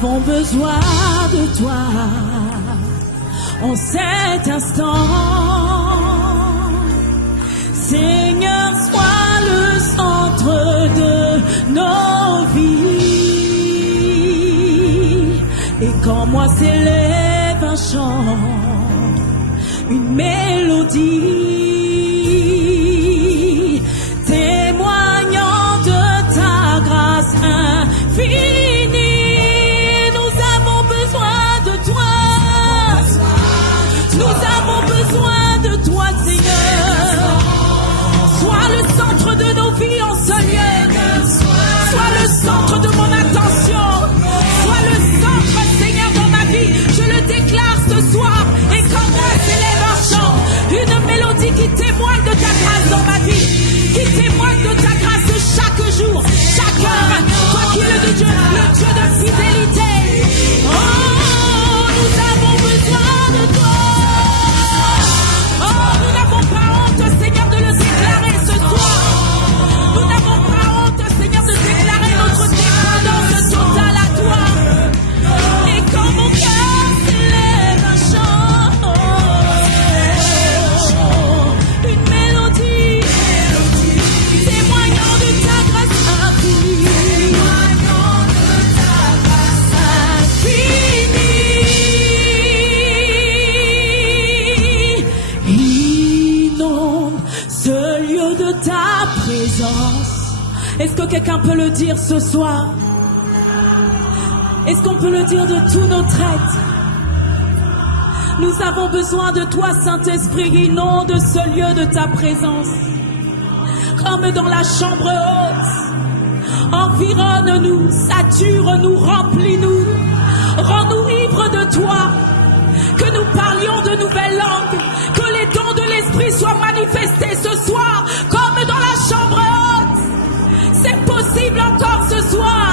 avons besoin de toi en cet instant. Seigneur, sois le centre de nos vies. Et quand moi s'élève un chant, une mélodie, témoignant de ta grâce infinie, nous avons besoin de toi. Nous avons besoin de toi, Seigneur. Sois le centre de nos vies en ce lieu. Sois le centre de mon attention. Sois le centre, Seigneur, dans ma vie. Je le déclare ce soir. Et quand moi s'élève un chant, une mélodie qui témoigne de ta grâce dans ma vie, qui témoigne de ta grâce chaque jour, chaque heure. Toi qui es le Dieu de fidélité. Oh, nous avons besoin de toi. Oh, nous n'avons pas honte, Seigneur, de le déclarer ce soir. Nous n'avons pas honte, Seigneur, de déclarer notre dépendance totale à toi. Et quand mon cœur s'élève un chant, une mélodie, témoignant de ta grâce infinie. Inonde ce lieu de ta présence. Est-ce que quelqu'un peut le dire ce soir? Est-ce qu'on peut le dire de tous nos traits? Nous avons besoin de toi, Saint-Esprit. Inonde ce lieu de ta présence. Comme dans la chambre haute. Environne-nous, sature-nous, remplis-nous. Rends-nous ivres de toi. Que nous parlions de nouvelles langues. Que les dons de l'Esprit soient manifestés ce soir. Comme dans la chambre haute. C'est possible encore ce soir.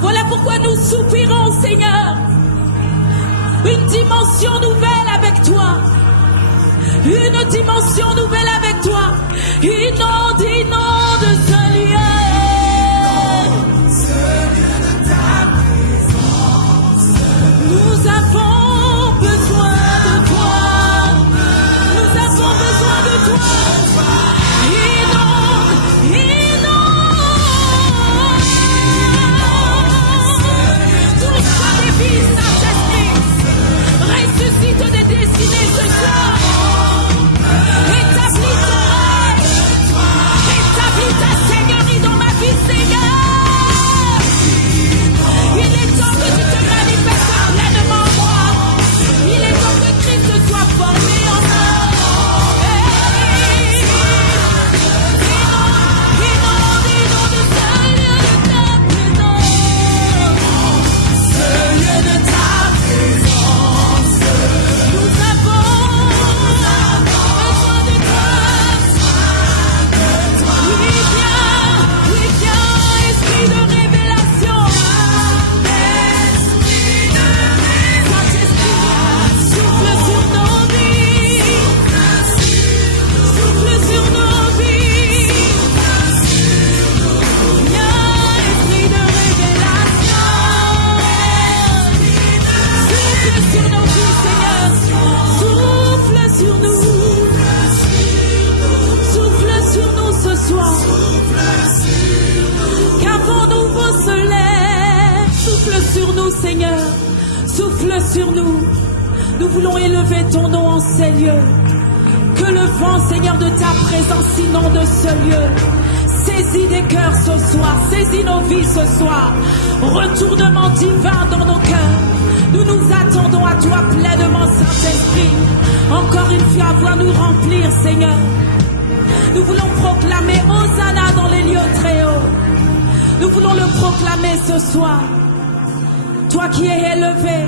Voilà pourquoi nous soupirons, Seigneur. Une dimension nouvelle avec toi. Une dimension nouvelle avec toi. Inonde, inonde ce lieu. Ce lieu de ta présence. Nous avons besoin de toi. Nous avons besoin de toi. Inonde, inonde. Touche des vies, Saint-Esprit. Ressuscite des destinées ce soir. Établis ton règne. Établis ta seigneurie dans ma vie, Seigneur. Il est temps que tu te manifestes pleinement en moi. Il est temps que Christ soit formé en moi. Inonde ce lieu de ta présence. Ce lieu de ta présence. Nous avons besoin de toi. Oui, viens, esprit de révélation. Saint-Esprit, souffle sur nos vies. Souffle sur nos vies. Viens, esprit de révélation. Souffle sur nos vies, Seigneur. Souffle sur nous. Souffle sur nous ce soir. Qu'avant nouveau se lève. Souffle sur nous, Seigneur. Souffle sur nous. Nous voulons élever ton nom en ces lieux. Que le vent, Seigneur, de ta présence inonde ce lieu. Saisis des cœurs ce soir. Saisis nos vies ce soir. Retournement divin dans nos cœurs. Nous nous attendons à toi pleinement, Saint-Esprit. Encore une fois, vois nous remplir, Seigneur. Nous voulons proclamer Hosanna dans les lieux très hauts. Nous voulons le proclamer ce soir. Toi qui es élevé,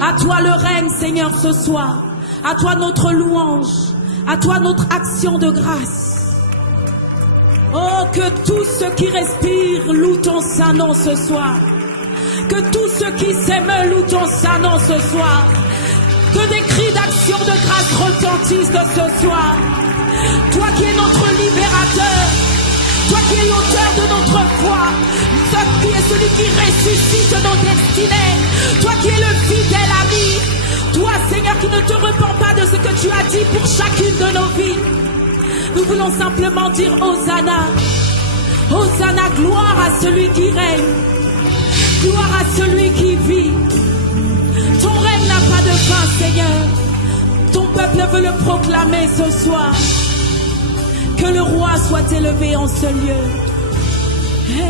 à toi le règne, Seigneur, ce soir. À toi notre louange. À toi notre action de grâce. Oh, que tous ceux qui respirent louent ton saint nom ce soir. Que tous ceux qui s'aiment louent ton saint nom ce soir. Que des cris d'action de grâce retentissent de ce soir. Toi qui es notre libérateur. Toi qui es l'auteur de notre foi. Toi qui es celui qui ressuscite nos destinées, toi qui es le fidèle ami, toi Seigneur qui ne te repens pas de ce que tu as dit pour chacune de nos vies. Nous voulons simplement dire Hosanna. Hosanna, gloire à celui qui règne, gloire à celui qui vit. Ton règne n'a pas de fin, Seigneur. Ton peuple veut le proclamer ce soir. Que le roi soit élevé en ce lieu. Hey,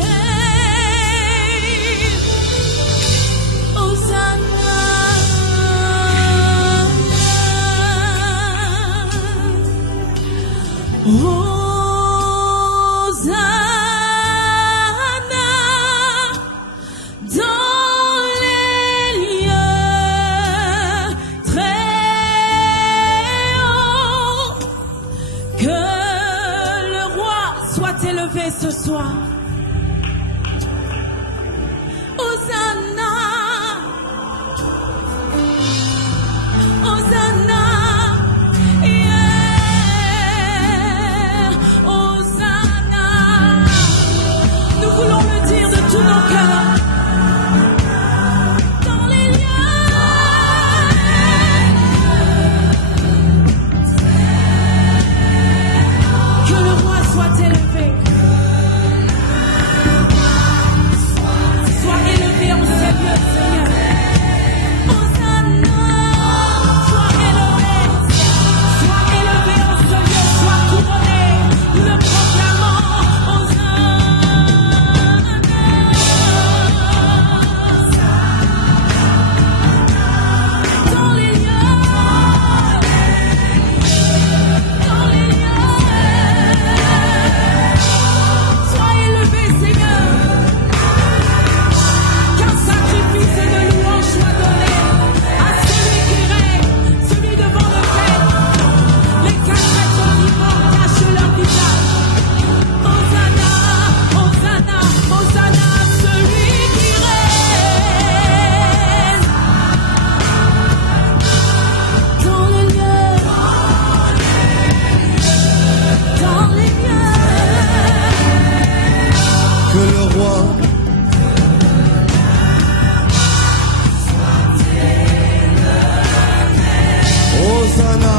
Hosanna. Hosanna dans les lieux très hauts. Que le roi soit élevé ce soir. Hosanna, Hosanna, yeah, Hosanna. Nous voulons le dire de tous nos cœurs. Dans les lieux, que le roi soit élevé. Sois élevé en ces lieux, Seigneur. Hosanna, sois élevé en ce lieu, sois couronné. Nous le proclamons. Hosanna. Dans les lieux, sois élevé, Seigneur. Qu'un sacrifice de louange soit donné à celui qui règne, celui devant lequel les quatre êtres vivants cachent leur visage. Hosanna, Hosanna, Hosanna à celui qui règne. Dans le lieu, dans les lieux. Que le roi Hosanna.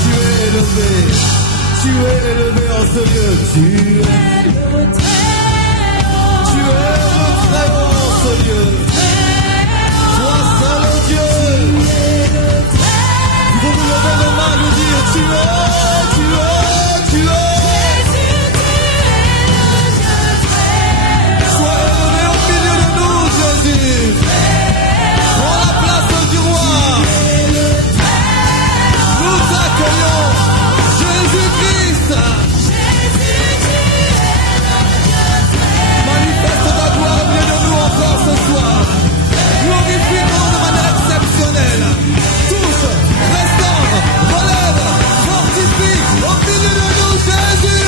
Tu es élevé en ce lieu. Tu es le très haut en ce lieu. Toi seul Dieu. Vous vous levez nos mains et nous dire tu es. Sois élevé au milieu de nous, Jésus. Prends la place du roi. Nous t'accueillons, Jésus-Christ. Manifeste ta gloire au milieu de nous encore ce soir. Glorifie-nous de manière exceptionnelle. Touche, restaure, relève, fortifie au milieu de nous, Jésus.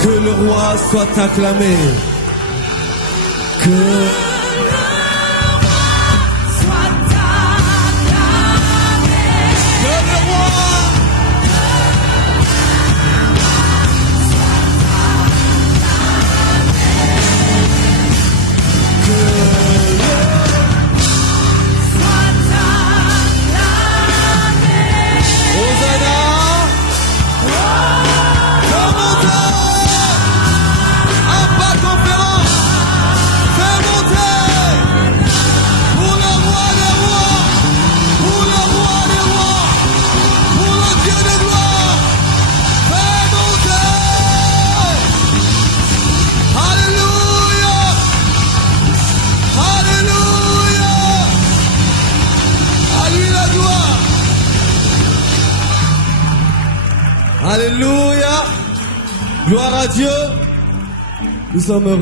Que le roi soit acclamé. Que Alléluia. Gloire à Dieu. Nous sommes heureux.